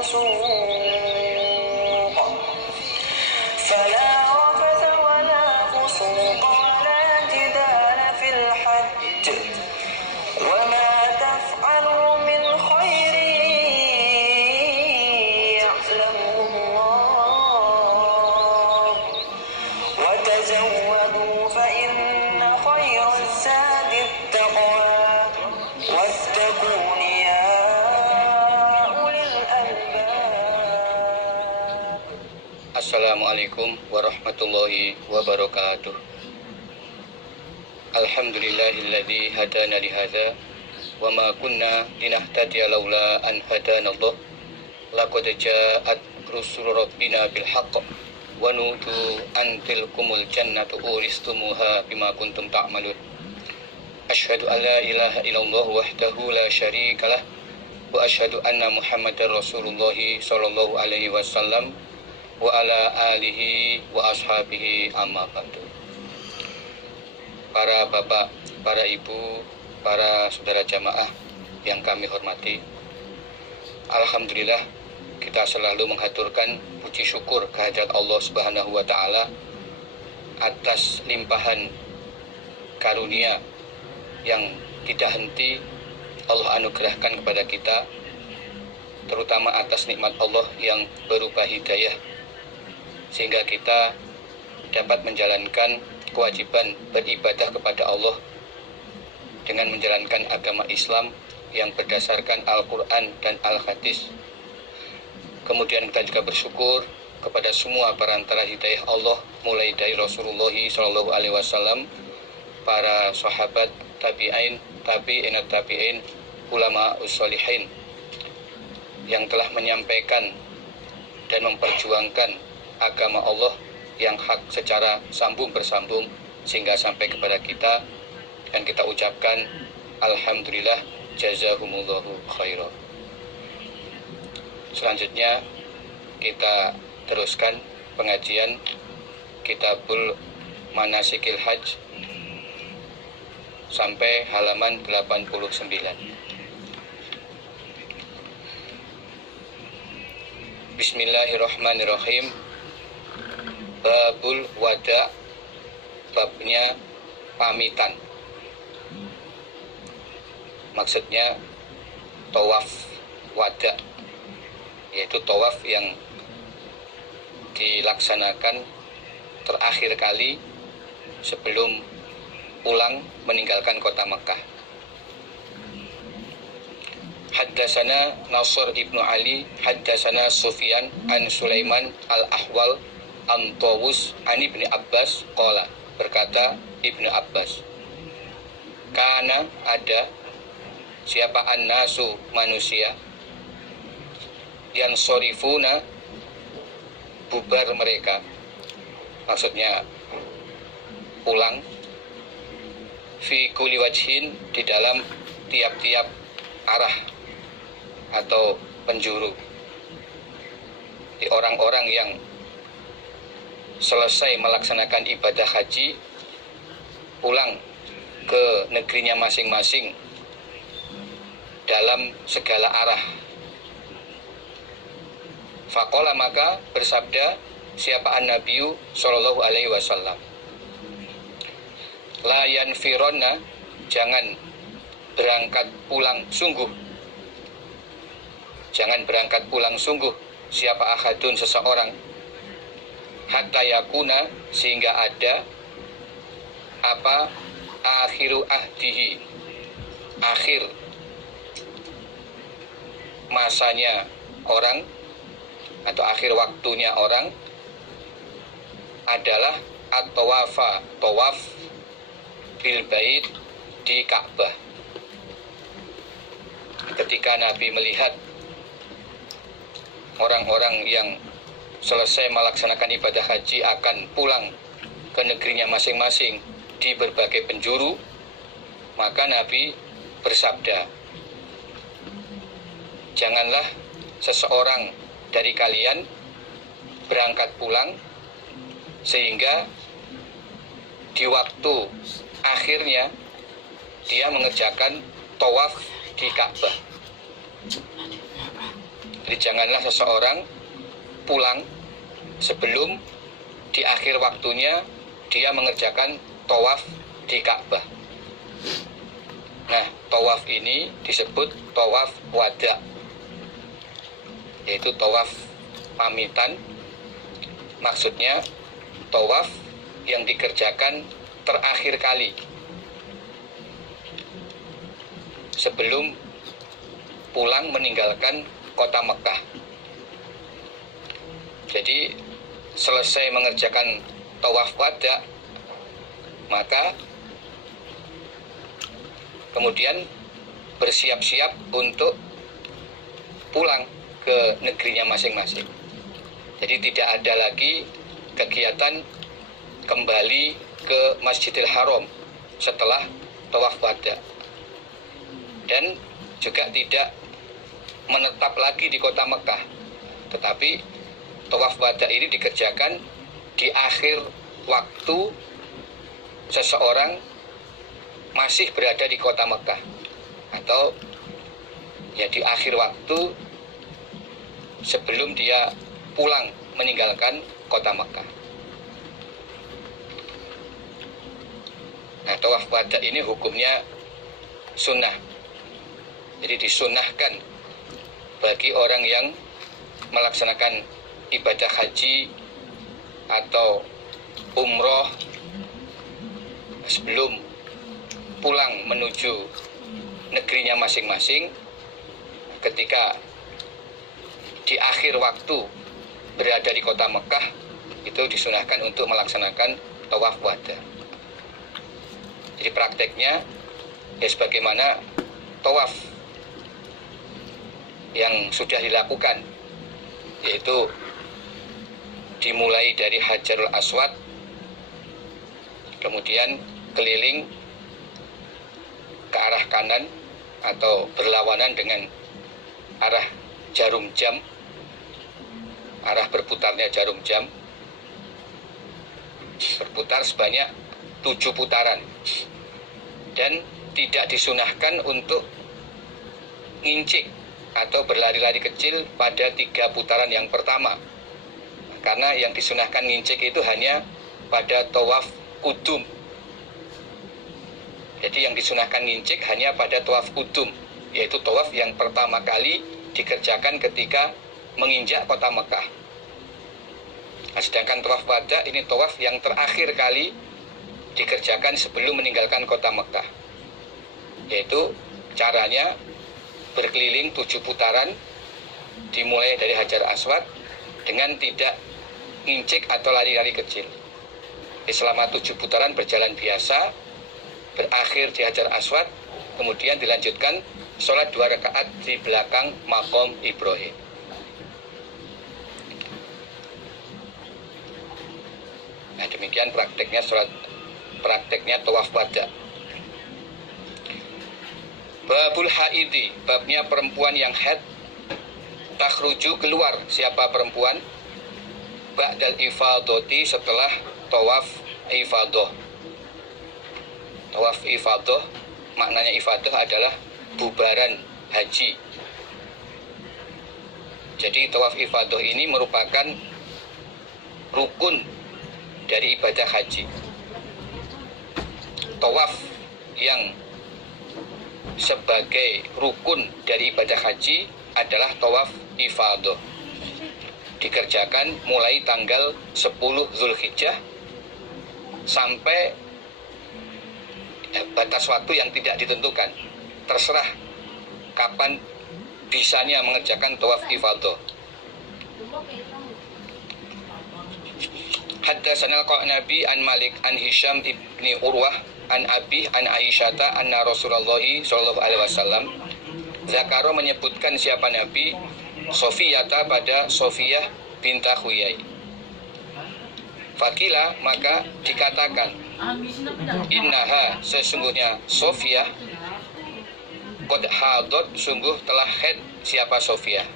فسوق فلا رفث ولا فسوق ولا جدال في الحج وما تفعلوا من خير يعلمه الله وتزودوا فإن خير الزاد التقوى واتقون يا أولي الألباب. Assalamualaikum warahmatullahi wabarakatuh. Alhamdulillahilladzi hadana lihadza wa ma kunna linahtadiya laula an hadanallah. Laqad ja'at rusul rabbina bil haqq wa nudu an tilkumul jannatu uristumuha bima kuntum ta'malun. Asyhadu an la ilaha illallah wahdahu la syarikalah wa asyhadu anna Muhammadar Rasulullah sallallahu alaihi wasallam wa ala alihi wa ashabihi amma ba'du. Para bapak, para ibu, para saudara jamaah yang kami hormati, alhamdulillah kita selalu menghaturkan puji syukur kehadirat Allah Subhanahu wa taala atas limpahan karunia yang tidak henti Allah anugerahkan kepada kita, terutama atas nikmat Allah yang berupa hidayah, sehingga kita dapat menjalankan kewajiban beribadah kepada Allah dengan menjalankan agama Islam yang berdasarkan Al-Quran dan Al-Hadis. Kemudian kita juga bersyukur kepada semua perantara hidayah Allah, mulai dari Rasulullah SAW, para sahabat, tabi'in, tabi'in, ulama usholihin yang telah menyampaikan dan memperjuangkan agama Allah yang hak secara sambung bersambung sehingga sampai kepada kita, dan kita ucapkan alhamdulillah jazahumullahu khairan. Selanjutnya kita teruskan pengajian Kitabul Manasikil Hajj sampai halaman 89. Bismillahirrahmanirrahim. Babul wada, babnya pamitan. Maksudnya tawaf wada, yaitu tawaf yang dilaksanakan terakhir kali sebelum pulang meninggalkan kota Makkah. Haddasana Nasr ibnu Ali, haddasana Sufyan an Sulaiman al-Ahwal an Tawus an Ibni Abbas qala, berkata Ibnu Abbas, kana ada siapa an-nasu manusia, yang sorifuna bubar mereka, maksudnya pulang, fi kulli wajhin, di dalam tiap-tiap arah atau penjuru. Di orang-orang yang selesai melaksanakan ibadah haji pulang ke negerinya masing-masing dalam segala arah. Faqala, maka bersabda siapa an-nabiyyu sallallahu alaihi wasallam, la yanfironna, jangan berangkat pulang sungguh, jangan berangkat pulang sungguh siapa ahadun, seseorang, hatta yakuna, sehingga ada apa, akhiru ahdihi, akhir masanya orang atau akhir waktunya orang adalah at-tawafa, tawaf bil bait, di Ka'bah. Ketika Nabi melihat orang-orang yang selesai melaksanakan ibadah haji akan pulang ke negerinya masing-masing di berbagai penjuru, maka Nabi bersabda, janganlah seseorang dari kalian berangkat pulang sehingga di waktu akhirnya dia mengerjakan tawaf di Ka'bah. Jadi janganlah seseorang pulang sebelum di akhir waktunya dia mengerjakan tawaf di Ka'bah. Nah, tawaf ini disebut tawaf wada, yaitu tawaf pamitan. Maksudnya tawaf yang dikerjakan terakhir kali sebelum pulang meninggalkan kota Mekah. Jadi selesai mengerjakan tawaf wada, maka kemudian bersiap-siap untuk pulang ke negerinya masing-masing. Jadi tidak ada lagi kegiatan kembali ke Masjidil Haram setelah tawaf wada, dan juga tidak menetap lagi di kota Mekah, tetapi tawaf wada ini dikerjakan di akhir waktu seseorang masih berada di kota Mekah, atau ya di akhir waktu sebelum dia pulang meninggalkan kota Mekah. Nah, tawaf wada ini hukumnya sunnah. Jadi disunahkan bagi orang yang melaksanakan ibadah haji atau umroh sebelum pulang menuju negerinya masing-masing, ketika di akhir waktu berada di kota Mekah, itu disunahkan untuk melaksanakan tawaf wada. Jadi prakteknya ya sebagaimana tawaf yang sudah dilakukan, yaitu dimulai dari Hajarul Aswad, kemudian keliling ke arah kanan atau berlawanan dengan arah jarum jam, arah berputarnya jarum jam, berputar sebanyak 7 putaran, dan tidak disunahkan untuk ngincik atau berlari-lari kecil pada 3 putaran yang pertama, karena yang disunahkan ngincik itu hanya pada tawaf kudum. Jadi yang disunahkan ngincik hanya pada tawaf kudum, yaitu tawaf yang pertama kali dikerjakan ketika menginjak kota Mekah. Nah, sedangkan tawaf wada ini tawaf yang terakhir kali dikerjakan sebelum meninggalkan kota Mekah, yaitu caranya berkeliling 7 putaran dimulai dari Hajar Aswad dengan tidak ngincik atau lari-lari kecil. Jadi selama 7 putaran berjalan biasa, berakhir di Hajar Aswad, kemudian dilanjutkan sholat 2 rakaat di belakang Maqam Ibrahim. Nah, demikian prakteknya tawaf wada. Babul haidi, babnya perempuan yang haid. Takhruju, keluar siapa perempuan, ba'dal ifadoti, setelah tawaf ifadah. Tawaf ifadah, maknanya ifadah adalah bubaran haji. Jadi tawaf ifadah ini merupakan rukun dari ibadah haji. Tawaf yang sebagai rukun dari ibadah haji adalah tawaf ifadah. Dikerjakan mulai tanggal 10 Zulhijjah sampai batas waktu yang tidak ditentukan. Terserah kapan bisanya mengerjakan tawaf ifadah. Haddatsana al-Qanabi an Malik an Hisham ibni Urwah an Abi an Aisyata anna Rasulullah sallallahu alaihi wasallam Zakaro menyebutkan siapa Nabi Sofiyata pada Sofiyah bintah Huyai. Fakila, maka dikatakan, innaha, sesungguhnya Sofiyah, qad hadot, sungguh telah haid siapa Sofiyah.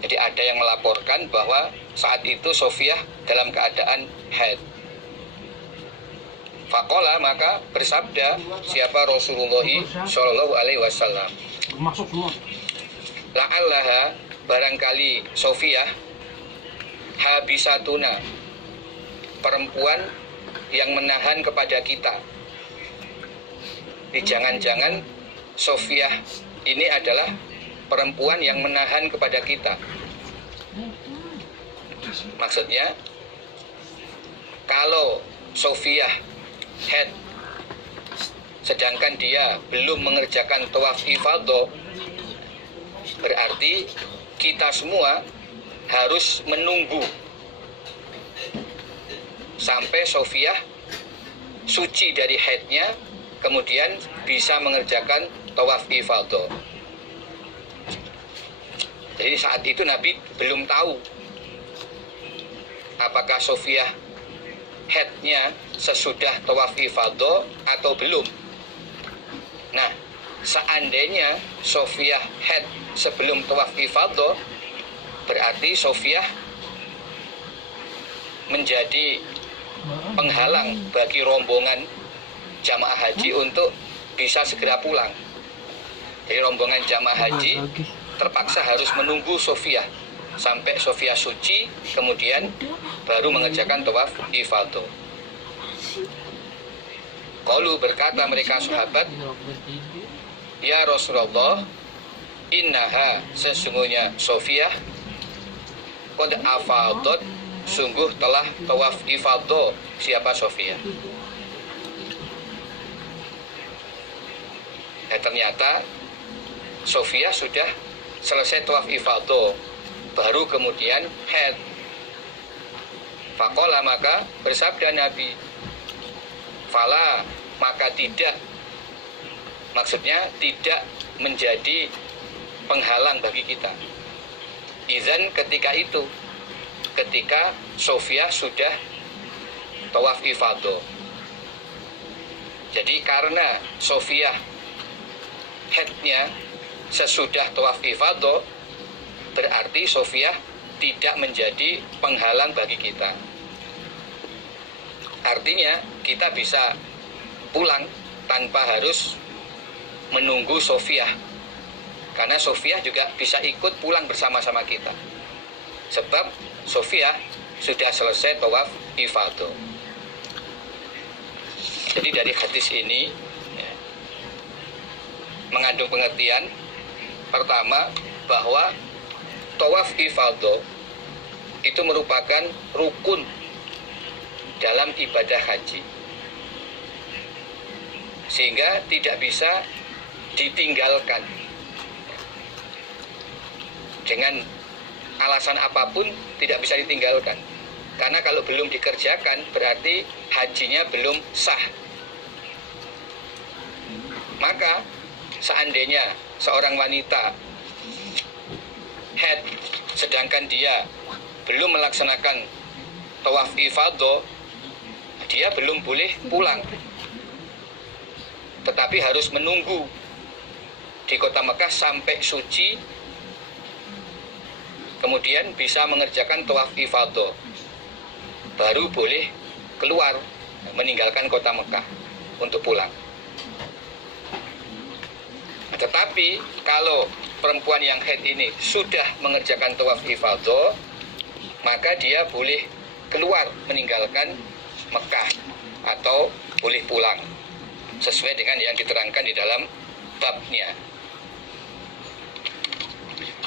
Jadi ada yang melaporkan bahwa saat itu Sofiyah dalam keadaan haid. Faqala, maka bersabda siapa Rasulullah Shallallahu Alaihi Wasallam. la'allaha, barangkali Sofiyah, habisatuna, perempuan yang menahan kepada kita. Jangan-jangan Sofiyah ini adalah perempuan yang menahan kepada kita. Maksudnya, kalau Sofiyah haid sedangkan dia belum mengerjakan tawaf ifadah, berarti kita semua harus menunggu sampai Sofiyah suci dari haidnya, kemudian bisa mengerjakan tawaf ifadah. Jadi saat itu Nabi belum tahu apakah Sofiyah haidnya sesudah tawaf ifadah atau belum. Nah, seandainya Sofiyah haid sebelum tawaf ifadah, berarti Sofiyah menjadi penghalang bagi rombongan jamaah haji untuk bisa segera pulang. Jadi rombongan jamaah haji terpaksa harus menunggu Sofiyah sampai Sofiyah suci, kemudian baru mengerjakan tawaf ifadah. Qalu, berkata mereka sahabat, ya Rasulullah, innaha, sesungguhnya Sofiyah, qad afadat, sungguh telah tawaf ifadah. Siapa Sofiyah? Ya, ternyata Sofiyah sudah selesai tawaf ifadah, baru kemudian haid. Faqala, maka bersabda Nabi, fala, maka tidak, maksudnya tidak menjadi penghalang bagi kita. Izan, ketika itu, ketika Sofiyah sudah tawaf ifadah. Jadi karena Sofiyah haidnya sesudah tawaf ifadah, berarti Sofiyah tidak menjadi penghalang bagi kita. Artinya kita bisa pulang tanpa harus menunggu Sofiyah, karena Sofiyah juga bisa ikut pulang bersama-sama kita, sebab Sofiyah sudah selesai tawaf ifadah. Jadi dari hadis ini ya, mengandung pengertian pertama, bahwa tawaf ifadah itu merupakan rukun dalam ibadah haji, sehingga tidak bisa ditinggalkan dengan alasan apapun. Tidak bisa ditinggalkan, karena kalau belum dikerjakan berarti hajinya belum sah. Maka seandainya seorang wanita haid sedangkan dia belum melaksanakan tawaf ifadah, dia belum boleh pulang, tetapi harus menunggu di kota Mekah sampai suci, kemudian bisa mengerjakan tawaf ifadah, baru boleh keluar meninggalkan kota Mekah untuk pulang. Tetapi kalau perempuan yang haid ini sudah mengerjakan tawaf ifadah, maka dia boleh keluar meninggalkan Mekah atau boleh pulang sesuai dengan yang diterangkan di dalam babnya.